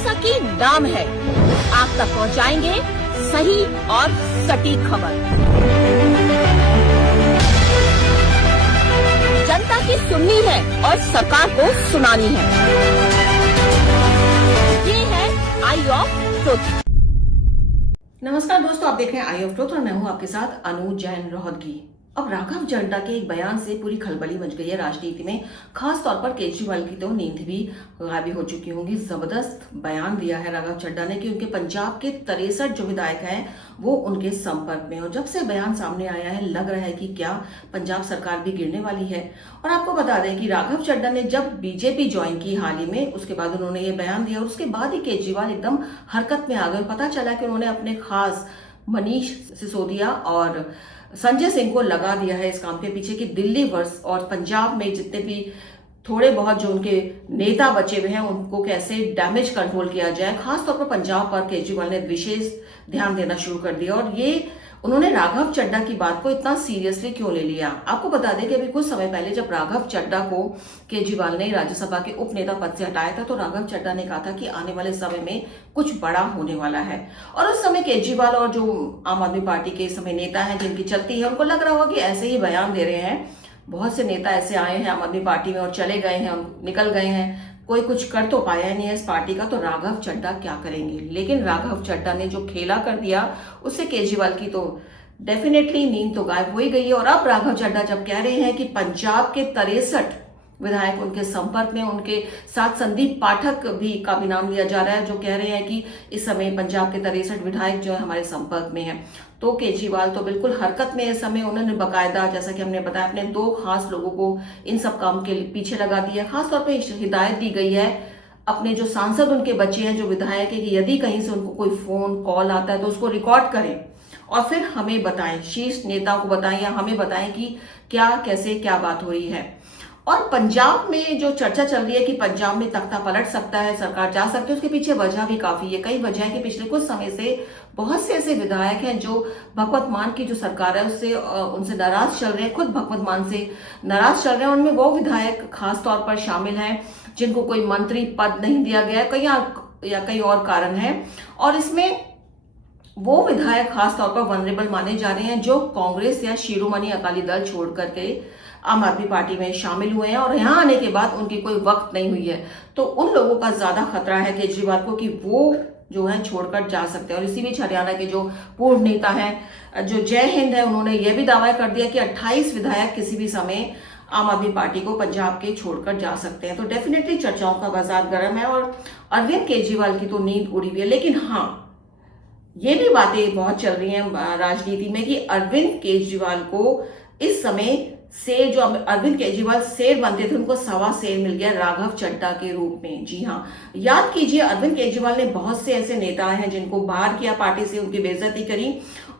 जैसा कि नाम है, आप तक पहुंचाएंगे सही और सटीक खबर। जनता की सुननी है और सरकार को सुनानी है। ये है आई ऑफ ट्रुथ। नमस्कार दोस्तों, आप देख रहे हैं आई ऑफ ट्रुथ और मैं हूं आपके साथ अनु जैन रोहतगी। अब राघव चड्ढा के एक बयान से पूरी खलबली मच गई है राजनीति में। खास तौर पर केजरीवाल की तो नींद भी गायब हो चुकी होंगी। जबरदस्त बयान दिया है राघव चड्ढा ने कि उनके पंजाब के 63 जो विधायक हैं वो उनके संपर्क में। और जब से बयान सामने आया है लग रहा है कि क्या पंजाब सरकार भी गिरने वाली है। और आपको बता दें कि राघव चड्ढा ने जब बीजेपी ज्वाइन की हाल ही में, उसके बाद उन्होंने ये बयान दिया और उसके बाद ही केजरीवाल एकदम हरकत में आ गए। पता चला कि उन्होंने अपने खास मनीष सिसोदिया और संजय सिंह को लगा दिया है इस काम के पीछे कि दिल्ली वर्स और पंजाब में जितने भी थोड़े बहुत जो उनके नेता बचे हुए हैं उनको कैसे डैमेज कंट्रोल किया जाए। खासतौर पर पंजाब पर केजरीवाल ने विशेष ध्यान देना शुरू कर दिया। और ये उन्होंने राघव चड्ढा की बात को इतना सीरियसली क्यों ले लिया। आपको बता दें कि अभी कुछ समय पहले जब राघव चड्ढा को केजरीवाल ने राज्यसभा के उप नेता पद से हटाया था तो राघव चड्ढा ने कहा था कि आने वाले समय में कुछ बड़ा होने वाला है। और उस समय केजरीवाल और जो आम आदमी पार्टी के समय नेता हैं जिनकी चलती है उनको लग रहा होगा कि ऐसे ही बयान दे रहे हैं। बहुत से नेता ऐसे आए हैं आम आदमी पार्टी में और चले गए हैं, निकल गए हैं, कोई कुछ कर तो पाया नहीं है इस पार्टी का, तो राघव चड्ढा क्या करेंगे। लेकिन राघव चड्ढा ने जो खेला कर दिया उससे केजरीवाल की तो डेफिनेटली नींद तो गायब हो ही गई है। और अब राघव चड्ढा जब कह रहे हैं कि पंजाब के 63 विधायक उनके संपर्क में, उनके साथ संदीप पाठक भी का भी नाम लिया जा रहा है जो कह रहे हैं कि इस समय पंजाब के 63 विधायक जो है हमारे संपर्क में हैं, तो केजरीवाल तो बिल्कुल हरकत में इस समय। उन्होंने बकायदा, जैसा कि हमने बताया, अपने 2 खास लोगों को इन सब काम के पीछे लगा दिया। खासतौर पर हिदायत दी गई है अपने जो सांसद उनके बच्चे हैं, जो विधायक है, कि यदि कहीं से उनको कोई फोन कॉल आता है तो उसको रिकॉर्ड करें और फिर हमें बताएं, शीर्ष नेताओं को बताएं या हमें बताएं कि क्या कैसे क्या बात हो रही है। और पंजाब में जो चर्चा चल रही है कि पंजाब में तख्ता पलट सकता है, सरकार जा सकती है, उसके पीछे वजह भी काफी है। कई वजह है कि पिछले कुछ समय से बहुत से ऐसे विधायक हैं जो भगवत मान की जो सरकार है उससे उनसे नाराज चल रहे हैं, खुद भगवत मान से नाराज चल रहे हैं। उनमें वो विधायक खास तौर पर शामिल हैं जिनको कोई मंत्री पद नहीं दिया गया, कई और कारण है। और इसमें वो विधायक खास तौर पर वनरेबल माने जा रहे हैं जो कांग्रेस या शिरोमणि अकाली दल छोड़ करके आम आदमी पार्टी में शामिल हुए हैं और यहाँ आने के बाद उनकी कोई वक्त नहीं हुई है। तो उन लोगों का ज्यादा खतरा है केजरीवाल को कि वो जो है छोड़कर जा सकते हैं। और इसी बीच हरियाणा के जो पूर्व नेता हैं जो जय हिंद है, उन्होंने यह भी दावा कर दिया कि 28 विधायक किसी भी समय आम आदमी पार्टी को पंजाब के छोड़कर जा सकते हैं। तो डेफिनेटली चर्चाओं का बाजार गर्म है और अरविंद केजरीवाल की तो नींद उड़ी हुई है। लेकिन हाँ, ये भी बातें बहुत चल रही हैं राजनीति में कि अरविंद केजरीवाल को इस समय से जो अरविंद केजरीवाल शेर बनते थे उनको सवा शेर मिल गया राघव चड्ढा के रूप में। जी हाँ, याद कीजिए अरविंद केजरीवाल ने बहुत से ऐसे नेता हैं जिनको बाहर किया पार्टी से, उनकी बेइज्जती करी।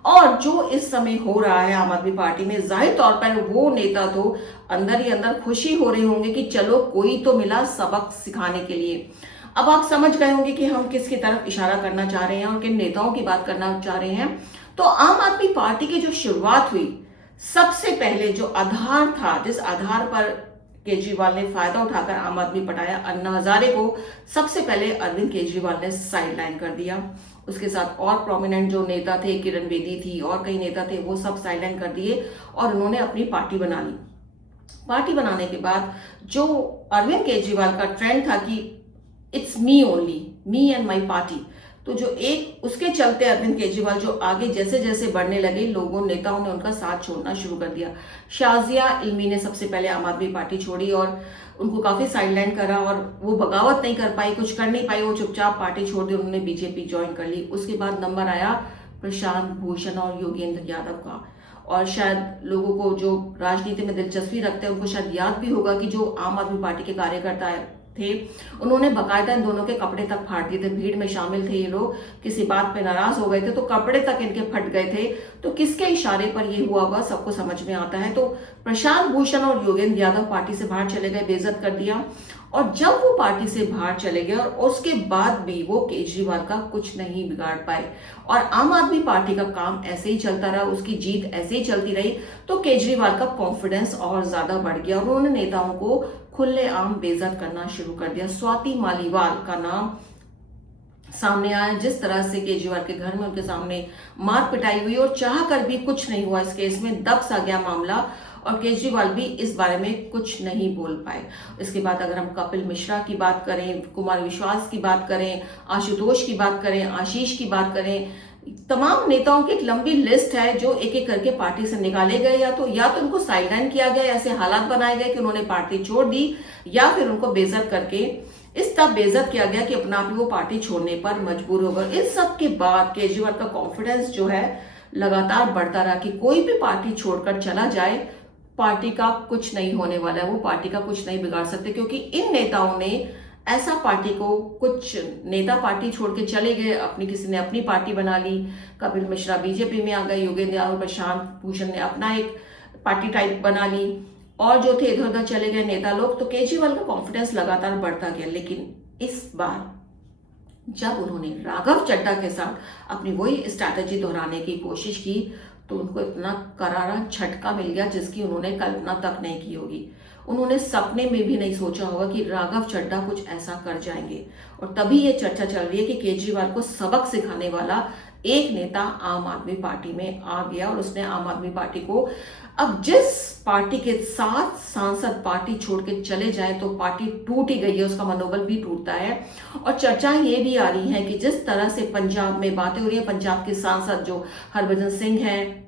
और जो इस समय हो रहा है आम आदमी पार्टी में, जाहिर तौर पर वो नेता तो अंदर ही अंदर खुशी हो रहे होंगे कि चलो कोई तो मिला सबक सिखाने के लिए। अब आप समझ गए होंगे कि हम किसकी तरफ इशारा करना चाह रहे हैं और किन नेताओं की बात करना चाह रहे हैं। तो आम आदमी पार्टी की जो शुरुआत हुई, सबसे पहले जो आधार था, जिस आधार पर केजरीवाल ने फायदा उठाकर आम आदमी पटाया, अन्ना हजारे को सबसे पहले अरविंद केजरीवाल ने साइडलाइन कर दिया। उसके साथ और प्रोमिनेंट जो नेता थे, किरण बेदी थी और कई नेता थे, वो सब साइडलाइन कर दिए और उन्होंने अपनी पार्टी बना ली। पार्टी बनाने के बाद जो अरविंद केजरीवाल का ट्रेंड था कि it's me only, me and my party, तो जो एक उसके चलते अरविंद केजरीवाल जो आगे जैसे जैसे बढ़ने लगे, लोगों नेताओं ने उनका साथ छोड़ना शुरू कर दिया। शाजिया इल्मी ने सबसे पहले आम आदमी पार्टी छोड़ी और उनको काफी साइडलाइन करा और वो बगावत नहीं कर पाई, कुछ कर नहीं पाई, वो चुपचाप पार्टी छोड़ दी, उन्होंने बीजेपी ज्वाइन कर ली। उसके बाद नंबर आया प्रशांत भूषण और योगेंद्र यादव का। और शायद लोगों को जो राजनीति में दिलचस्पी रखते हैं उनको शायद याद भी होगा कि जो आम आदमी पार्टी के कार्यकर्ता थे उन्होंने बकायदा इन दोनों के कपड़े तक फाड़ दिए थे। भीड़ में शामिल थे ये लोग, किसी बात पे नाराज हो गए थे तो कपड़े तक इनके फट गए थे। तो किसके इशारे पर ये हुआ होगा सबको समझ में आता है। तो प्रशांत भूषण और योगेंद्र यादव पार्टी से बाहर चले गए, बेइज्जत कर दिया। और जब वो पार्टी से बाहर चले गए और उसके बाद भी वो केजरीवाल का कुछ नहीं बिगाड़ पाए और आम आदमी पार्टी का काम ऐसे ही चलता रहा, उसकी जीत ऐसे ही चलती रही, तो केजरीवाल का कॉन्फिडेंस और ज्यादा बढ़ गया और उन्होंने नेताओं को खुलेआम बेइज्जत करना शुरू कर दिया। स्वाति मालीवाल का नाम सामने आया, जिस तरह से केजरीवाल के घर में उनके सामने मार पिटाई हुई और चाह कर भी कुछ नहीं हुआ। इस केस में दब सा गया मामला और केजरीवाल भी इस बारे में कुछ नहीं बोल पाए। इसके बाद अगर हम कपिल मिश्रा की बात करें, कुमार विश्वास की बात करें, आशुतोष की बात करें, आशीष की बात करें, तमाम नेताओं की एक लंबी लिस्ट है जो एक एक करके पार्टी से निकाले गए, या तो उनको साइडलाइन किया गया, ऐसे हालात बनाए गए कि उन्होंने पार्टी छोड़ दी, या फिर उनको बेइज्जत करके इस तब बेइज्जत किया गया कि अपना आप ही वो पार्टी छोड़ने पर मजबूर हो गए। इन सब के बाद केजरीवाल का कॉन्फिडेंस जो है लगातार बढ़ता रहा कि कोई भी पार्टी छोड़कर चला जाए, पार्टी का कुछ नहीं होने वाला है, वो पार्टी का कुछ नहीं बिगाड़ सकते, क्योंकि इन नेताओं ने ऐसा पार्टी को, कुछ नेता पार्टी छोड़ के चले गए, किसी ने अपनी पार्टी बना ली, कपिल मिश्रा बीजेपी में आ गए, योगेंद्र यादव, प्रशांत भूषण ने अपना एक पार्टी टाइप बना ली, और जो थे इधर उधर चले गए नेता लोग। तो केजरीवाल का कॉन्फिडेंस लगातार बढ़ता गया। लेकिन इस बार जब उन्होंने राघव चड्ढा के साथ अपनी वही स्ट्रैटेजी दोहराने की कोशिश की, तो उनको इतना करारा झटका मिल गया जिसकी उन्होंने कल्पना तक नहीं की होगी। उन्होंने सपने में भी नहीं सोचा होगा कि राघव चड्ढा कुछ ऐसा कर जाएंगे। और तभी ये चर्चा चल रही है कि केजरीवाल को सबक सिखाने वाला एक नेता आम आदमी पार्टी में आ गया, और उसने आम आदमी पार्टी को, अब जिस पार्टी के साथ सांसद पार्टी छोड़ के चले जाए तो पार्टी टूट ही गई है, उसका मनोबल भी टूटता है। और चर्चाएं ये भी आ रही हैं कि जिस तरह से पंजाब में बातें हो रही है, पंजाब के सांसद जो हरभजन सिंह हैं,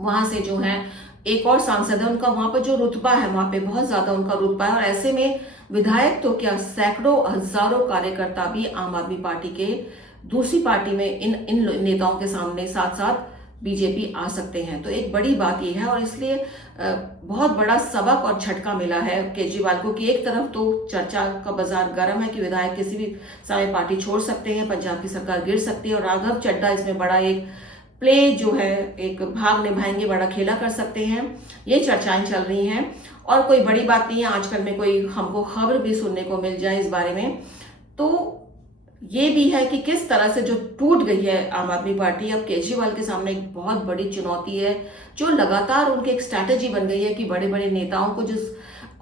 वहां से जो है एक और सांसद है, उनका वहां पर जो रुतबा है, वहां पे बहुत ज्यादा उनका रुतबा है, और ऐसे में विधायक तो क्या, सैकड़ों हजारों कार्यकर्ता भी आम आदमी पार्टी के दूसरी पार्टी में इन नेताओं के सामने साथ साथ बीजेपी आ सकते हैं। तो एक बड़ी बात यह है, और इसलिए बहुत बड़ा सबक और झटका मिला है केजरीवाल को कि एक तरफ तो चर्चा का बाजार गर्म है कि विधायक किसी भी समय पार्टी छोड़ सकते हैं, पंजाब की सरकार गिर सकती है, और राघव चड्ढा इसमें बड़ा एक प्ले जो है, एक भाग निभाएंगे, बड़ा खेला कर सकते हैं। ये चर्चाएं चल रही हैं, और कोई बड़ी बात नहीं है आजकल में कोई हमको खबर भी सुनने को मिल जाए इस बारे में। तो ये भी है कि किस तरह से जो टूट गई है आम आदमी पार्टी, अब केजरीवाल के सामने एक बहुत बड़ी चुनौती है, जो लगातार उनकी एक स्ट्रैटेजी बन गई है कि बड़े बड़े नेताओं को,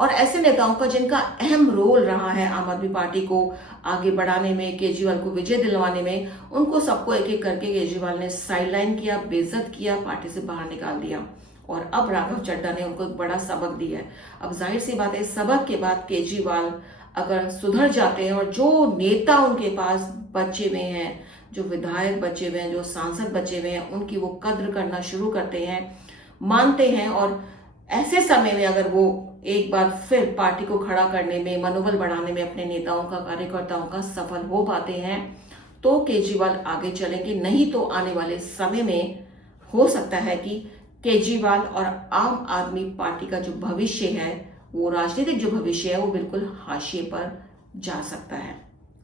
और ऐसे नेताओं का जिनका अहम रोल रहा है आम आदमी पार्टी को आगे बढ़ाने में, केजरीवाल को विजय दिलवाने में, उनको सबको एक एक करके केजरीवाल ने साइडलाइन किया, बेइज्जत किया, पार्टी से बाहर निकाल दिया। और अब राघव चड्ढा ने उनको एक बड़ा सबक दिया है। अब जाहिर सी बात है, सबक के बाद केजरीवाल अगर सुधर जाते हैं, और जो नेता उनके पास बचे हुए हैं, जो विधायक बचे हुए हैं, जो सांसद बचे हुए हैं, उनकी वो कद्र करना शुरू करते हैं, मानते हैं, और ऐसे समय में अगर वो एक बार फिर पार्टी को खड़ा करने में, मनोबल बढ़ाने में अपने नेताओं का, कार्यकर्ताओं का सफल हो पाते हैं, तो केजरीवाल आगे चलेंगे। नहीं तो आने वाले समय में हो सकता है कि केजरीवाल और आम आदमी पार्टी का जो भविष्य है, वो राजनीतिक जो भविष्य है, वो बिल्कुल हाशिए पर जा सकता है।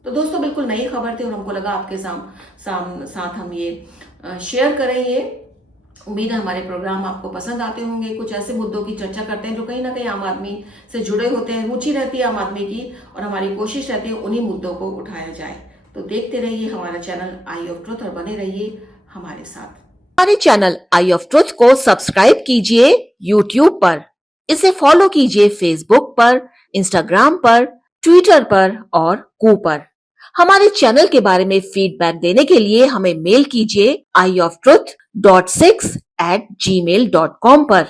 तो दोस्तों, बिल्कुल नई खबर थी और हमको लगा आपके साथ हम ये शेयर करें। ये उम्मीद है हमारे प्रोग्राम आपको पसंद आते होंगे। कुछ ऐसे मुद्दों की चर्चा करते हैं जो कहीं ना कहीं आम आदमी से जुड़े होते हैं, रुचि रहती है आम आदमी की, और हमारी कोशिश रहती है उन्हीं मुद्दों को उठाया जाए। तो देखते रहिए हमारा चैनल आई ऑफ ट्रुथ और बने रहिए हमारे साथ। हमारे चैनल आई ऑफ ट्रुथ को सब्सक्राइब कीजिए YouTube पर, इसे फॉलो कीजिए Facebook पर, Instagram पर, Twitter पर और कू पर। हमारे चैनल के बारे में फीडबैक देने के लिए हमें मेल कीजिए ioftruth.6@gmail.com पर।